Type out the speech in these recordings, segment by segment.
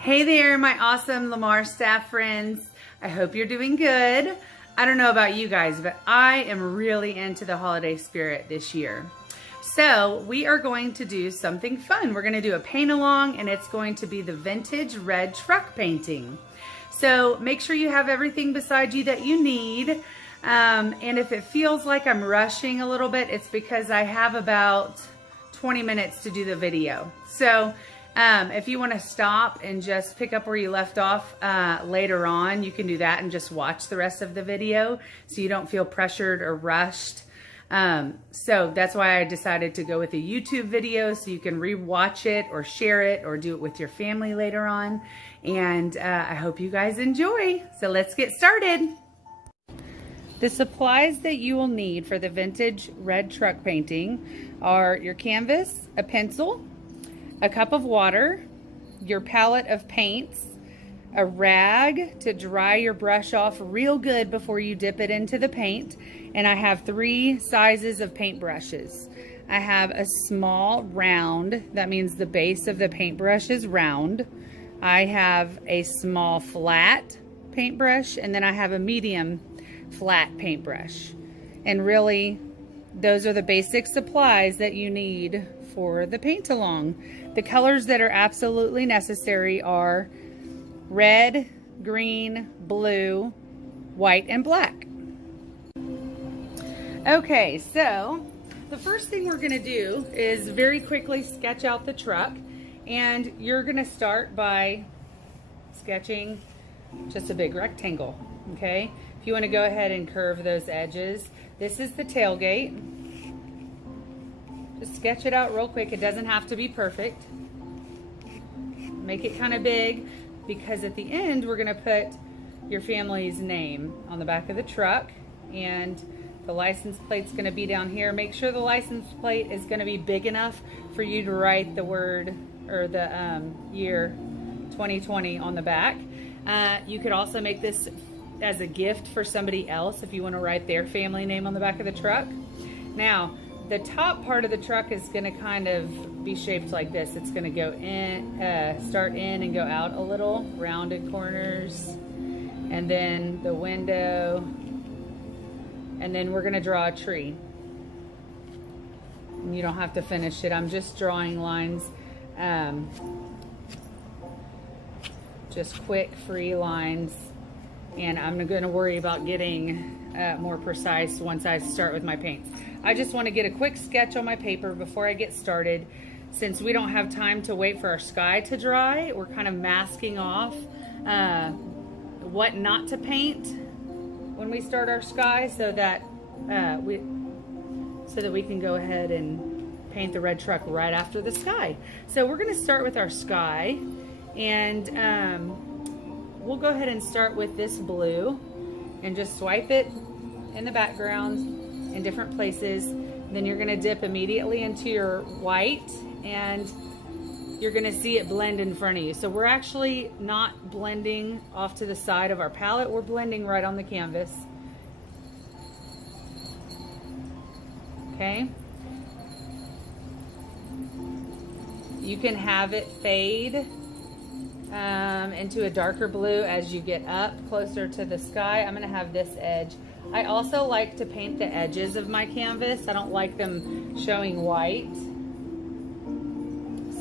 Hey there, my awesome Lamar staff friends. I hope you're doing good. I don't know about you guys, but I am really into the holiday spirit this year. So we are going to do something fun. We're going to do a paint along, and it's going to be the vintage red truck painting. So make sure you have everything beside you that you need. And if it feels like I'm rushing a little bit, it's because I have about 20 minutes to do the video. So if you want to stop and just pick up where you left off later on, you can do that and just watch the rest of the video so you don't feel pressured or rushed. So that's why I decided to go with a YouTube video so you can re-watch it or share it or do it with your family later on. And I hope you guys enjoy. So let's get started. The supplies that you will need for the vintage red truck painting are your canvas, a pencil, a cup of water, your palette of paints, a rag to dry your brush off real good before you dip it into the paint, and I have 3 sizes of paint brushes. I have a small round, that means the base of the paintbrush is round. I have a small flat paintbrush, and then I have a medium flat paintbrush. And really, those are the basic supplies that you need for the paint along. The colors that are absolutely necessary are red, green, blue, white, and black. Okay, so the first thing we're gonna do is very quickly sketch out the truck, and you're gonna start by sketching just a big rectangle, okay? If you wanna go ahead and curve those edges, this is the tailgate. Just sketch it out real quick. It doesn't have to be perfect. Make it kind of big, because at the end we're gonna put your family's name on the back of the truck, and the license plate's gonna be down here. Make sure the license plate is gonna be big enough for you to write the word or the year 2020 on the back. You could also make this as a gift for somebody else if you want to write their family name on the back of the truck. Now, the top part of the truck is going to kind of be shaped like this. It's going to go in, start in and go out a little, rounded corners, and then the window, and then we're going to draw a tree. And you don't have to finish it. I'm just drawing lines, just quick, free lines. And I'm going to worry about getting more precise once I start with my paints. I just want to get a quick sketch on my paper before I get started. Since we don't have time to wait for our sky to dry, we're kind of masking off what not to paint when we start our sky, so that we can go ahead and paint the red truck right after the sky. So we're going to start with our sky, and we'll go ahead and start with this blue and just swipe it in the background in different places. Then you're going to dip immediately into your white, and you're going to see it blend in front of you. So we're actually not blending off to the side of our palette. We're blending right on the canvas. Okay. You can have it fade into a darker blue as you get up closer to the sky. I'm going to have this edge. I also like to paint the edges of my canvas. I don't like them showing white.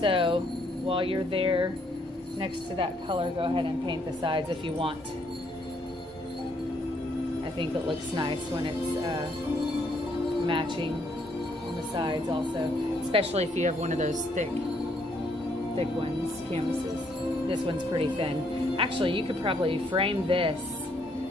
So while you're there next to that color, go ahead and paint the sides if you want. I think it looks nice when it's matching on the sides also, especially if you have one of those thick ones, canvases. This one's pretty thin. Actually, you could probably frame this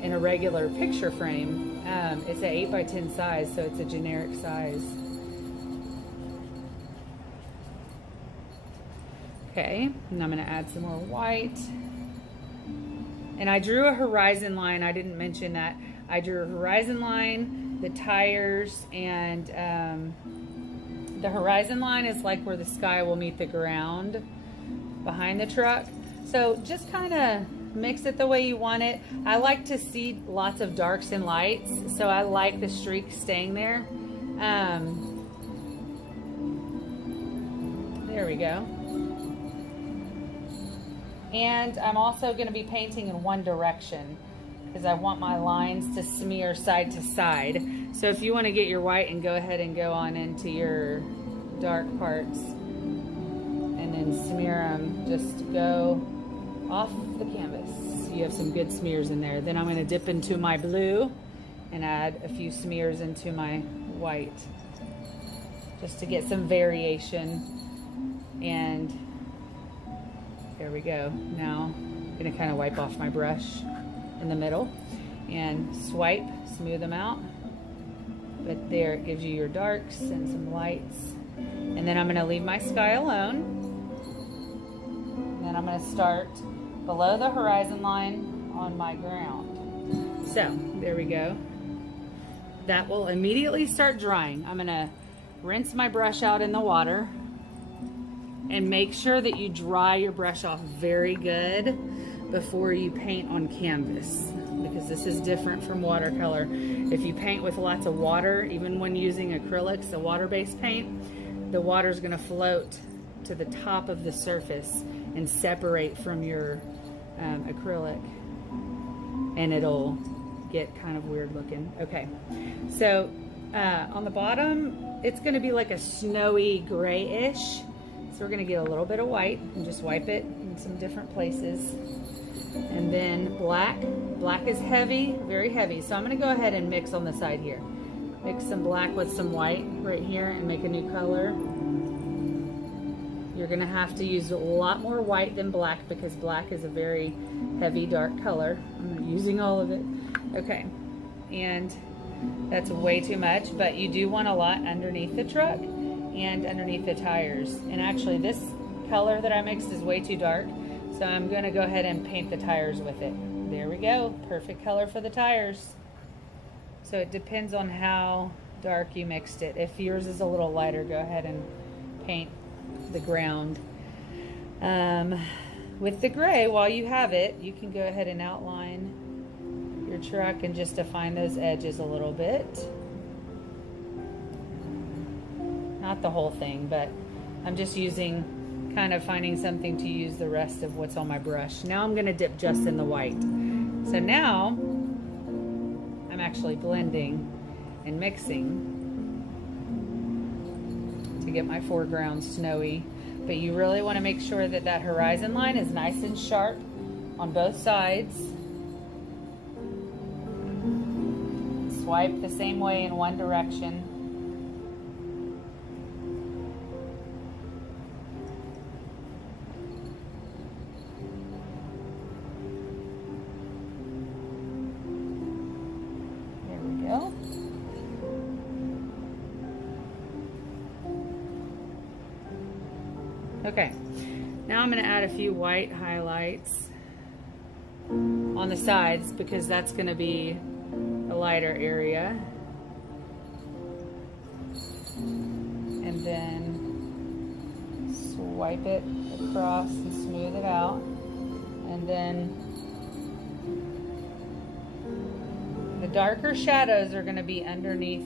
in a regular picture frame. It's an 8 by 10 size, so it's a generic size. Okay, and I'm going to add some more white. And I drew a horizon line. I didn't mention that. I drew a horizon line, the tires, and the horizon line is like where the sky will meet the ground behind the truck. So just kind of mix it the way you want it. I like to see lots of darks and lights, so I like the streak staying there. There we go. And I'm also going to be painting in one direction because I want my lines to smear side to side. So if you want to get your white and go ahead and go on into your dark parts and then smear them, just go off the canvas. You have some good smears in there. Then I'm going to dip into my blue and add a few smears into my white just to get some variation. And there we go. Now I'm going to kind of wipe off my brush in the middle and swipe, smooth them out. But there, it gives you your darks and some lights. And then I'm going to leave my sky alone. And then I'm going to start below the horizon line on my ground. So there we go. That will immediately start drying. I'm going to rinse my brush out in the water and make sure that you dry your brush off very good before you paint on canvas, because this is different from watercolor. If you paint with lots of water, even when using acrylics, a water-based paint, the water is going to float to the top of the surface and separate from your acrylic, and it'll get kind of weird looking. Okay, so on the bottom, it's going to be like a snowy grayish. So we're going to get a little bit of white and just wipe it in some different places. And then black. Black is heavy, very heavy. So I'm going to go ahead and mix on the side here. Mix some black with some white right here and make a new color. You're going to have to use a lot more white than black because black is a very heavy, dark color. I'm using all of it. Okay, and that's way too much, but you do want a lot underneath the truck and underneath the tires. And actually this color that I mixed is way too dark, so I'm going to go ahead and paint the tires with it. There we go, perfect color for the tires. So it depends on how dark you mixed it. If yours is a little lighter, go ahead and paint the ground. With the gray, while you have it, you can go ahead and outline your truck and just define those edges a little bit. Not the whole thing, but I'm just using, kind of finding something to use the rest of what's on my brush. Now I'm going to dip just in the white. So now I'm actually blending and mixing to get my foreground snowy. But you really want to make sure that that horizon line is nice and sharp on both sides. Swipe the same way in one direction. There we go. Okay, now I'm going to add a few white highlights on the sides because that's going to be a lighter area. And then swipe it across and smooth it out. And then the darker shadows are going to be underneath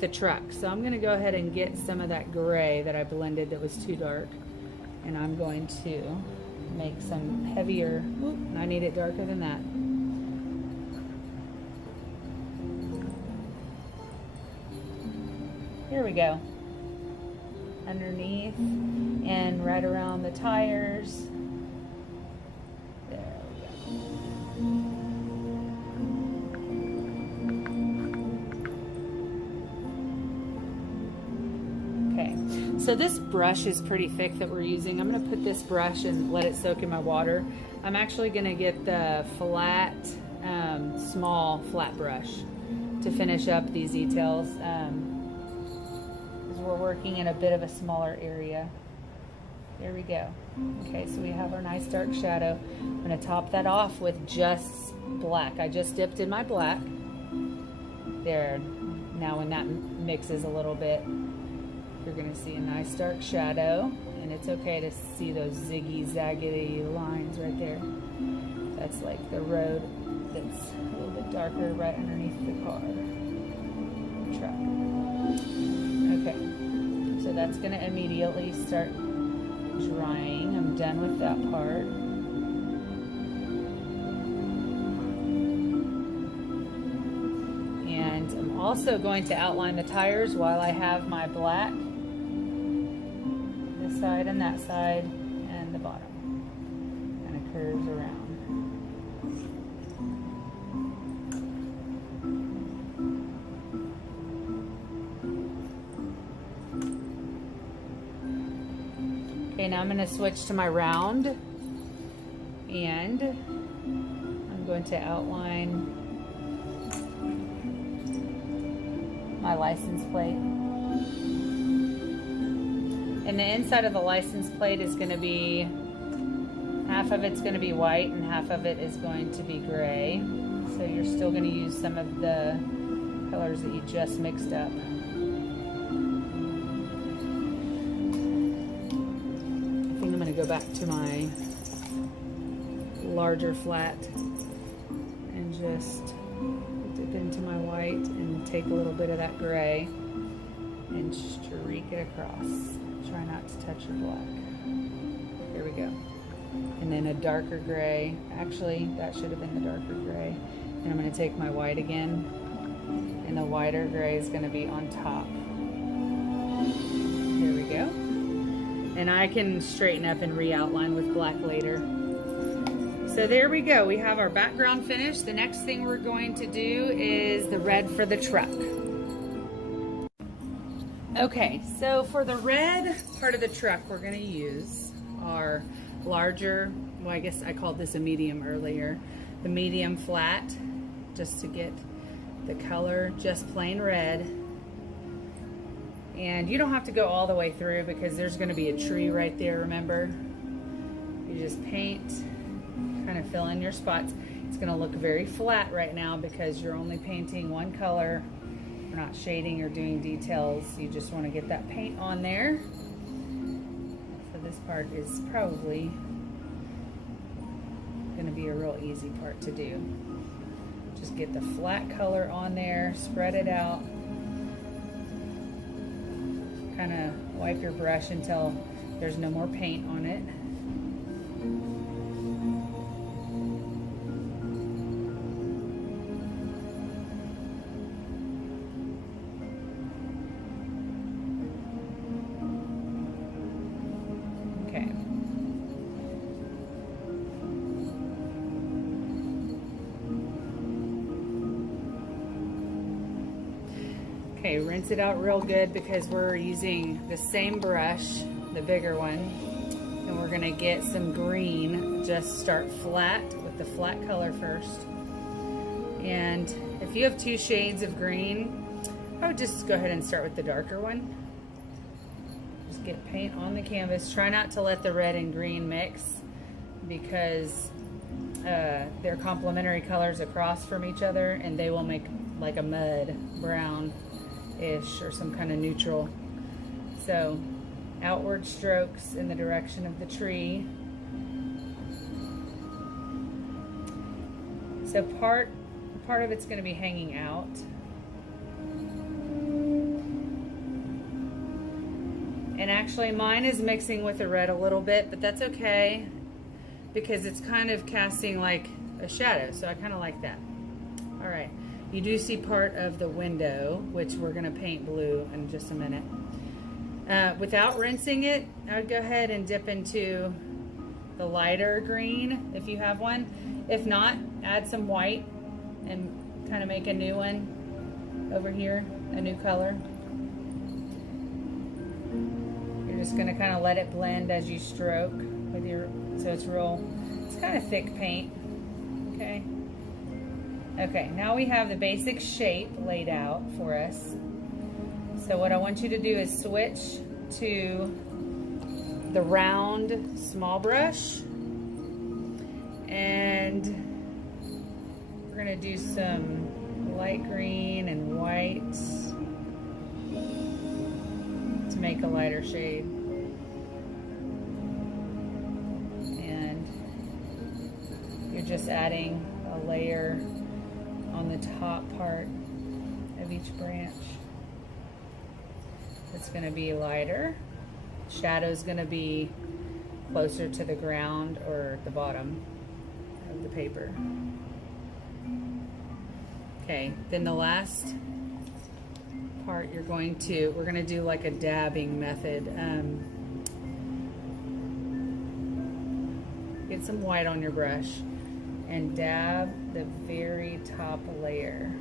the truck. So I'm going to go ahead and get some of that gray that I blended that was too dark, and I'm going to make some heavier. Oop, I need it darker than that. Here we go. Underneath and right around the tires. There we go. Okay, so this brush is pretty thick that we're using. I'm going to put this brush and let it soak in my water. I'm actually going to get the flat, small flat brush to finish up these details. We're working in a bit of a smaller area. There we go. Okay, so we have our nice dark shadow. I'm going to top that off with just black. I just dipped in my black. There. Now when that mixes a little bit, you're going to see a nice dark shadow, and it's okay to see those ziggy-zaggedy lines right there. That's like the road that's a little bit darker right underneath the car, truck. Okay, so that's going to immediately start drying. I'm done with that part. And I'm also going to outline the tires while I have my black, this side and that side, and the bottom. Kind of curves around. Okay, now I'm going to switch to my round, and I'm going to outline my license plate. And the inside of the license plate is going to be, half of it's going to be white and half of it is going to be gray. So you're still going to use some of the colors that you just mixed up. I'm going to go back to my larger flat and just dip into my white and take a little bit of that gray and streak it across. Try not to touch your black. There we go. And then a darker gray. Actually, that should have been the darker gray. And I'm going to take my white again, and the whiter gray is going to be on top. There we go. And I can straighten up and re-outline with black later. So there we go. We have our background finished. The next thing we're going to do is the red for the truck. Okay, so for the red part of the truck, we're going to use our larger, well, I guess I called this a medium earlier, the medium flat, just to get the color just plain red. And you don't have to go all the way through because there's going to be a tree right there, remember? You just paint, kind of fill in your spots. It's going to look very flat right now because you're only painting one color. You're not shading or doing details. You just want to get that paint on there. So this part is probably going to be a real easy part to do. Just get the flat color on there, spread it out. Kind of wipe your brush until there's no more paint on it. Okay. Okay, rinse it out real good because we're using the same brush, the bigger one, and we're gonna get some green. Just start flat with the flat color first. And if you have 2 shades of green, I would just go ahead and start with the darker one. Just get paint on the canvas. Try not to let the red and green mix because they're complementary colors across from each other and they will make like a mud brown-ish or some kind of neutral. So outward strokes in the direction of the tree. So part of it's going to be hanging out. And actually mine is mixing with the red a little bit, but that's okay because it's kind of casting like a shadow, so I kind of like that. All right, you do see part of the window, which we're going to paint blue in just a minute. Without rinsing it, I would go ahead and dip into the lighter green if you have one. If not, add some white and kind of make a new one over here, a new color. You're just going to kind of let it blend as you stroke with your, so it's kind of thick paint. Okay. Okay, now we have the basic shape laid out for us. So what I want you to do is switch to the round small brush, and we're going to do some light green and white to make a lighter shade. And you're just adding a layer on the top part of each branch. It's going to be lighter. Shadow's going to be closer to the ground or the bottom of the paper. Okay, then the last part we're going to do like a dabbing method. Get some white on your brush and dab the very top layer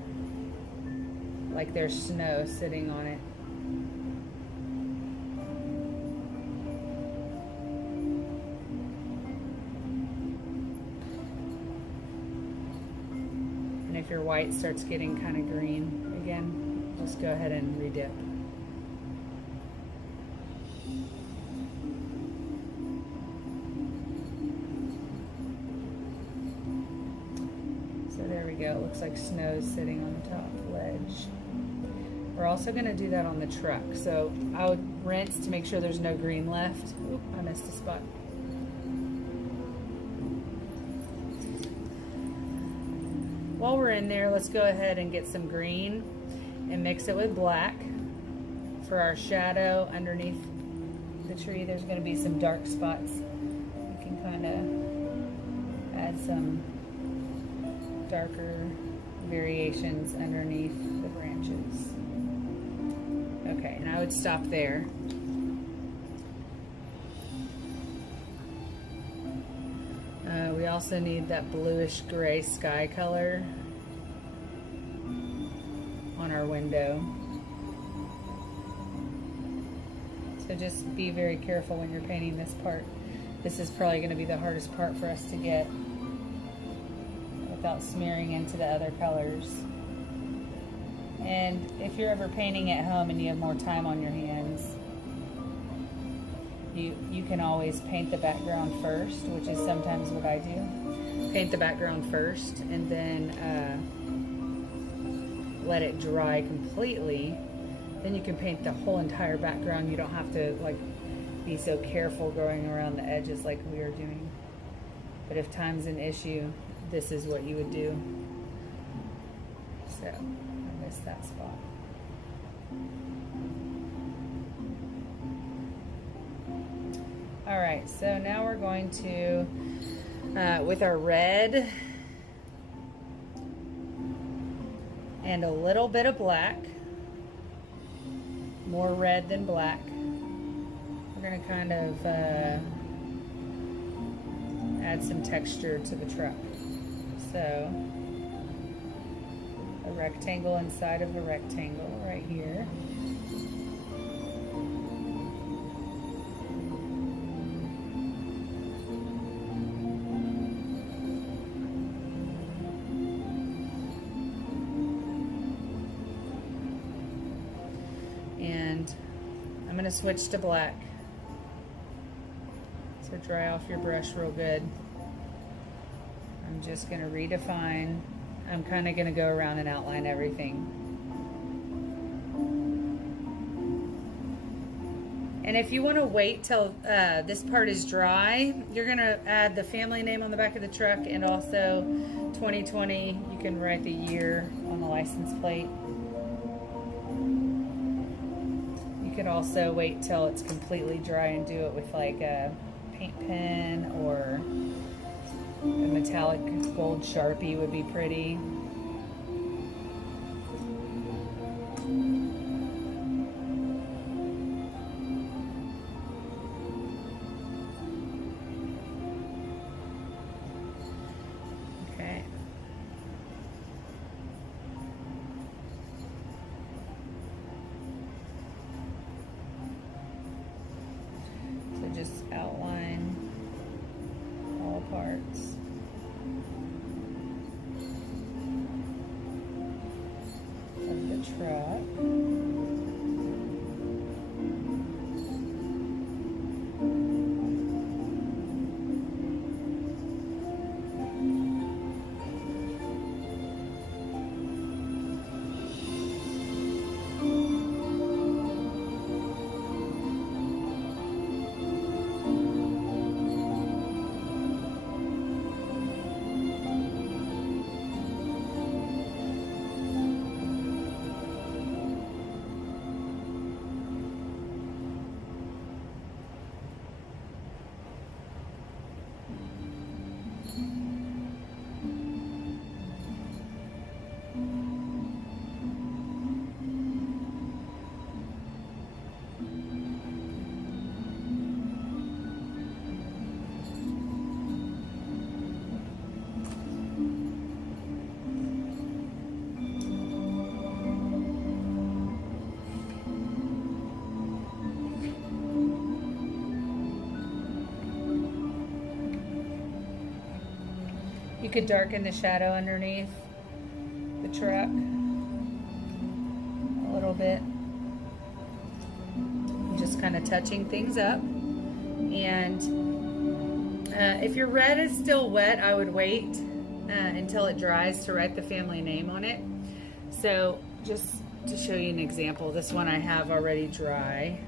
like there's snow sitting on it. And if your white starts getting kind of green again, just go ahead and redip. So there we go. It looks like snow's sitting on the top ledge. We're also going to do that on the truck. So I would rinse to make sure there's no green left. Oop, I missed a spot. While we're in there, let's go ahead and get some green and mix it with black for our shadow underneath the tree. There's going to be some dark spots. You can kind of add some darker variations underneath the branches. Okay, and I would stop there. We also need that bluish gray sky color on our window. So just be very careful when you're painting this part. This is probably going to be the hardest part for us to get without smearing into the other colors. And if you're ever painting at home and you have more time on your hands, you can always paint the background first, which is sometimes what I do. Paint the background first and then let it dry completely. Then you can paint the whole entire background. You don't have to like be so careful going around the edges like we are doing. But if time's an issue, this is what you would do. So I missed that spot. All right, so now we're going to, with our red and a little bit of black, more red than black, we're going to kind of add some texture to the truck. So a rectangle inside of a rectangle right here. And I'm going to switch to black. So dry off your brush real good. I'm just going to redefine. I'm kind of going to go around and outline everything. And if you want to wait till this part is dry, you're going to add the family name on the back of the truck and also 2020. You can write the year on the license plate. You could also wait till it's completely dry and do it with like a paint pen, or a metallic gold Sharpie would be pretty. Okay. So just outline all parts. Of the truck. You could darken the shadow underneath the truck a little bit. Just kind of touching things up. And if your red is still wet, I would wait until it dries to write the family name on it. So just to show you an example, this one I have already dry.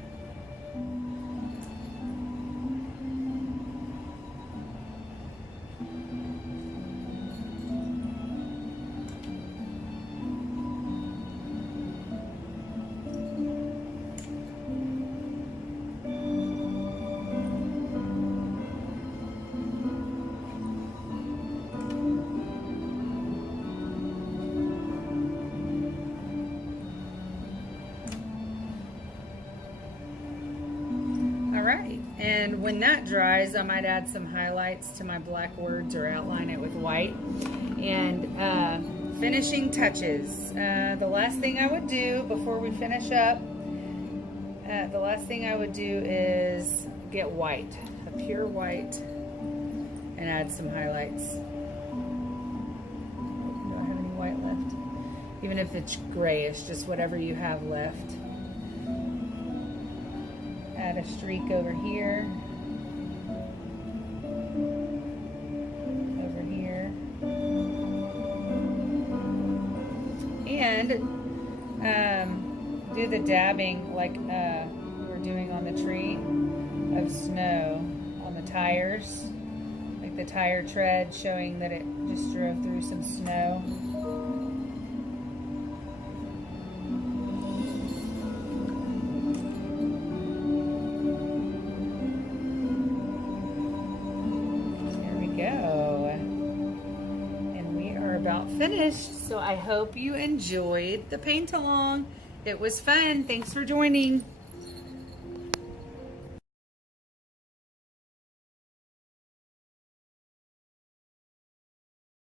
Alright, and when that dries, I might add some highlights to my black words or outline it with white. And finishing touches. The last thing I would do before we finish up, is get white, a pure white, and add some highlights. Do I have any white left? Even if it's grayish, just whatever you have left. Add a streak over here, over here, and do the dabbing like we were doing on the tree of snow on the tires, like the tire tread showing that it just drove through some snow. Go. And we are about finished, so I hope you enjoyed the paint along. It was fun. Thanks for joining.